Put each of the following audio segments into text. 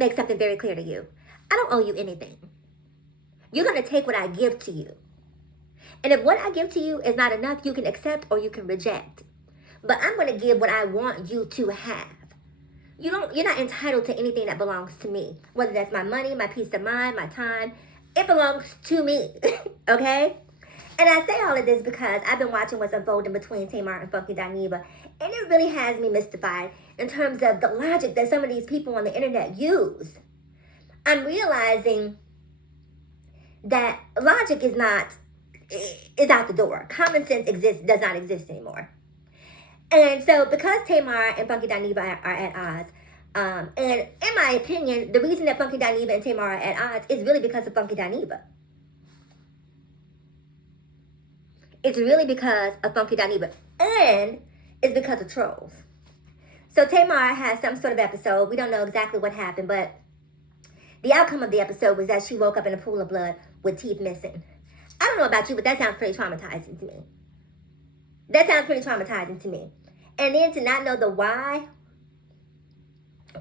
make something very clear to you. I don't owe you anything. You're going to take what I give to you. And if what I give to you is not enough, you can accept or you can reject. But I'm going to give what I want you to have. You're not entitled to anything that belongs to me. Whether that's my money, my peace of mind, my time, it belongs to me. Okay? And I say all of this because I've been watching what's unfolding between Tamar and Funky Dineva, and it really has me mystified in terms of the logic that some of these people on the internet use. I'm realizing that logic is out the door. Common sense does not exist anymore. And so because Tamar and Funky Dineva are at odds, and in my opinion, the reason that Funky Dineva and Tamar are at odds is really because of Funky Dineva. It's really because of Funky Dineva, and it's because of trolls. So Tamar has some sort of episode. We don't know exactly what happened, but the outcome of the episode was that she woke up in a pool of blood with teeth missing. I don't know about you, but that sounds pretty traumatizing to me. And then to not know the why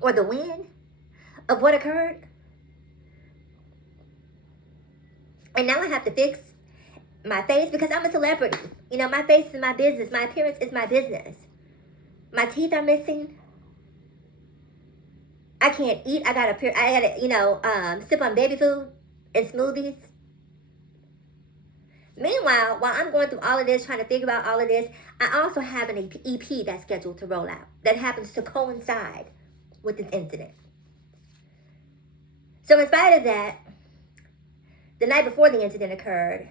or the when of what occurred. And now I have to fix my face because I'm a celebrity. You know, my face is my business. My appearance is my business. My teeth are missing. I can't eat. I gotta, sip on baby food and smoothies. Meanwhile, while I'm going through all of this, trying to figure out all of this, I also have an EP that's scheduled to roll out that happens to coincide with this incident. So in spite of that, the night before the incident occurred,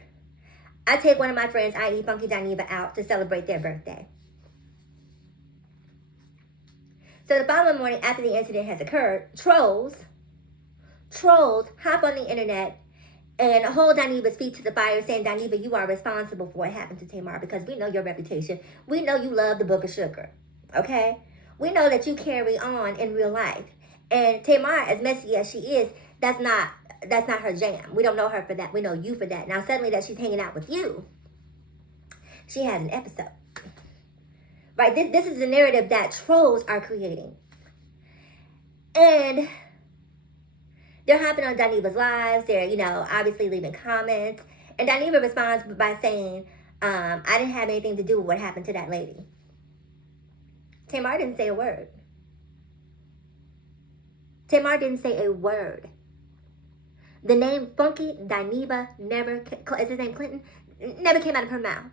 I take one of my friends, i.e. Funky Dineva, out to celebrate their birthday. So the following morning after the incident has occurred, trolls hop on the internet and hold Dineva's feet to the fire, saying, Dineva, you are responsible for what happened to Tamar because we know your reputation. We know you love the book of sugar, okay? We know that you carry on in real life. And Tamar, as messy as she is, that's not her jam. We don't know her for that. We know you for that. Now, suddenly that she's hanging out with you, she has an episode. Right? This is the narrative that trolls are creating. And they're hopping on Dineva's lives. They're, obviously leaving comments. And Dineva responds by saying, I didn't have anything to do with what happened to that lady. Tamar didn't say a word. The name Funky Dineva is his name Clinton? Never came out of her mouth.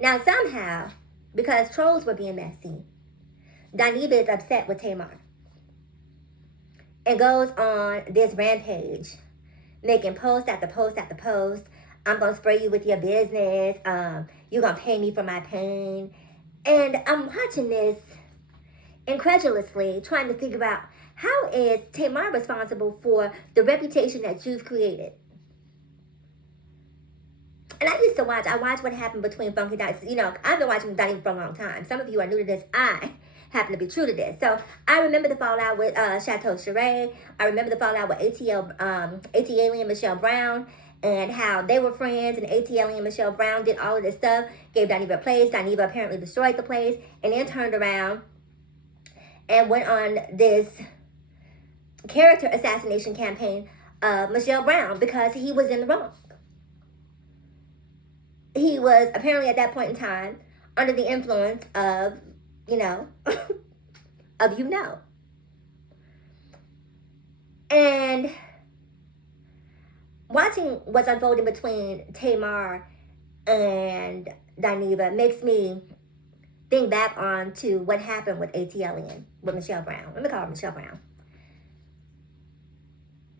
Now somehow, because trolls were being messy, Dineva is upset with Tamar and goes on this rampage, making post after post after post. I'm going to spray you with your business. You're going to pay me for my pain. And I'm watching this incredulously, trying to figure out, how is Tamar responsible for the reputation that you've created? And I watched what happened between Funky Dineva. I've been watching Dineva for a long time. Some of you are new to this. I happen to be true to this. So I remember the fallout with Chateau Sheree. I remember the fallout with ATL and Michelle Brown, and how they were friends, and ATL and Michelle Brown did all of this stuff, gave Dineva a place. Dineva apparently destroyed the place, and then turned around and went on this character assassination campaign of Michelle Brown because he was in the wrong. He was apparently at that point in time under the influence of, And watching what's unfolding between Tamar and Dineva makes me think back on to what happened with ATL with Michelle Brown. Let me call her Michelle Brown.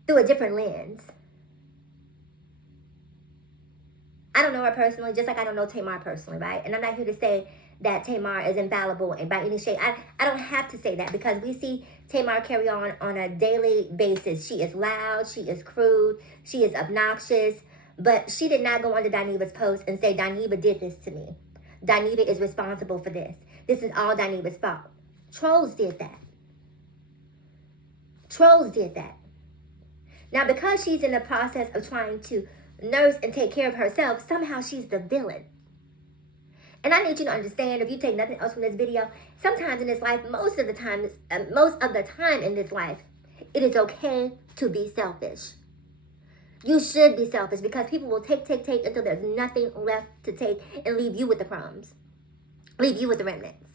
Through a different lens. I don't know her personally, just like I don't know Tamar personally, right? And I'm not here to say that Tamar is infallible and by any shape. I don't have to say that because we see Tamar carry on a daily basis. She is loud, she is crude, she is obnoxious, but she did not go under Dineva's post and say, Dineva did this to me. Dineva is responsible for this. This is all Dineva's fault. Trolls did that. Now, because she's in the process of trying to nurse and take care of herself, somehow she's the villain. And I need you to understand, if you take nothing else from this video, sometimes in this life, most of the time in this life, it is okay to be selfish. You should be selfish, because people will take until there's nothing left to take and leave you with the crumbs. Leave you with the remnants.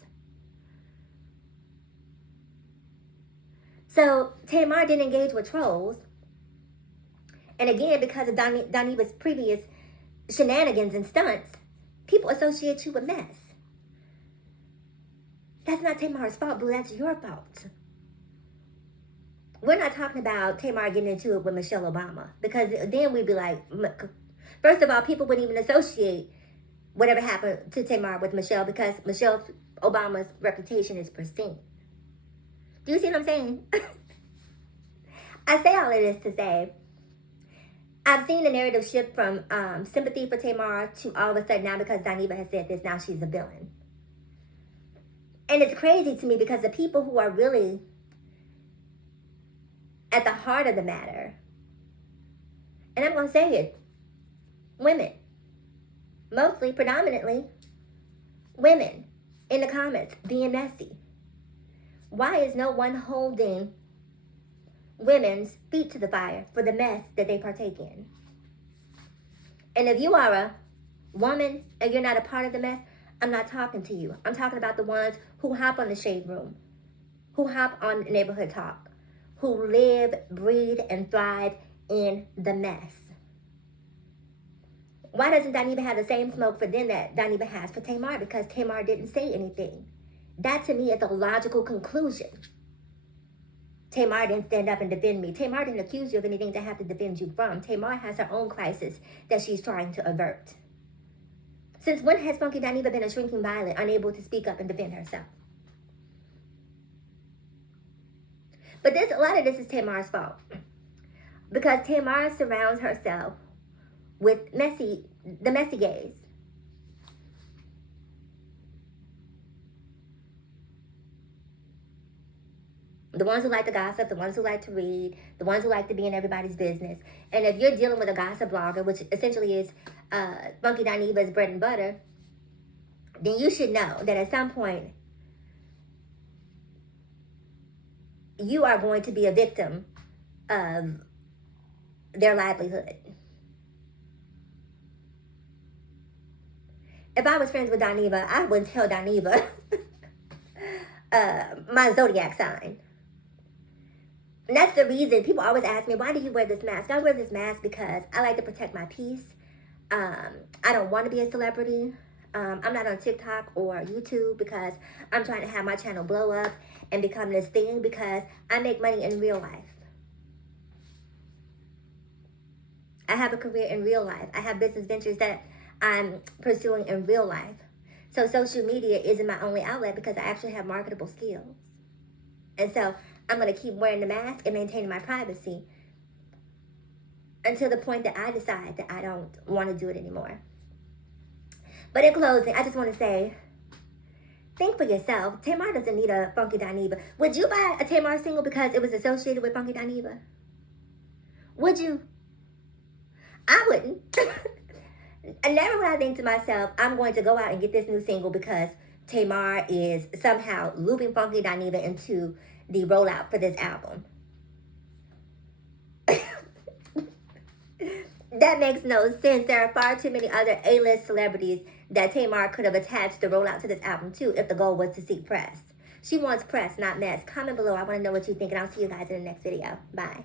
So Tamar didn't engage with trolls. And again, because of Dineva's previous shenanigans and stunts, people associate you with mess. That's not Tamar's fault, boo. That's your fault. We're not talking about Tamar getting into it with Michelle Obama, because then we'd be like, first of all, people wouldn't even associate whatever happened to Tamar with Michelle, because Michelle Obama's reputation is pristine. Do you see what I'm saying? I say all of this to say, I've seen the narrative shift from sympathy for Tamar to all of a sudden now, because Dineva has said this, now she's a villain. And it's crazy to me, because the people who are really at the heart of the matter, and I'm going to say it, women, mostly, predominantly, women in the comments being messy. Why is no one holding women's feet to the fire for the mess that they partake in? And if you are a woman and you're not a part of the mess, I'm not talking to you. I'm talking about the ones who hop on the shade room, who hop on neighborhood talk, who live, breathe, and thrive in the mess. Why doesn't Dineva have the same smoke for them that Dineva has for Tamar? Because Tamar didn't say anything. That to me is a logical conclusion. Tamar didn't stand up and defend me. Tamar didn't accuse you of anything to have to defend you from. Tamar has her own crisis that she's trying to avert. Since when has Funky Dineva been a shrinking violet, unable to speak up and defend herself? But a lot of this is Tamar's fault. Because Tamar surrounds herself with the messy gays. The ones who like to gossip, the ones who like to read, the ones who like to be in everybody's business. And if you're dealing with a gossip blogger, which essentially is Funky Dineva's bread and butter, then you should know that at some point, you are going to be a victim of their livelihood. If I was friends with Dineva, I wouldn't tell Dineva my zodiac sign. And that's the reason people always ask me, why do you wear this mask? I wear this mask because I like to protect my peace. I don't want to be a celebrity. I'm not on TikTok or YouTube because I'm trying to have my channel blow up and become this thing, because I make money in real life. I have a career in real life. I have business ventures that I'm pursuing in real life. So social media isn't my only outlet, because I actually have marketable skills. And so I'm going to keep wearing the mask and maintaining my privacy until the point that I decide that I don't want to do it anymore. But in closing, I just want to say, think for yourself. Tamar doesn't need a Funky Dineva. Would you buy a Tamar single because it was associated with Funky Dineva? Would you? I wouldn't. And never would I think to myself, I'm going to go out and get this new single because Tamar is somehow looping Funky Dineva into the rollout for this album. That makes no sense. There are far too many other A-list celebrities that Tamar could have attached the rollout to this album to if the goal was to seek press. She wants press, not mess. Comment below. I want to know what you think, and I'll see you guys in the next video. Bye.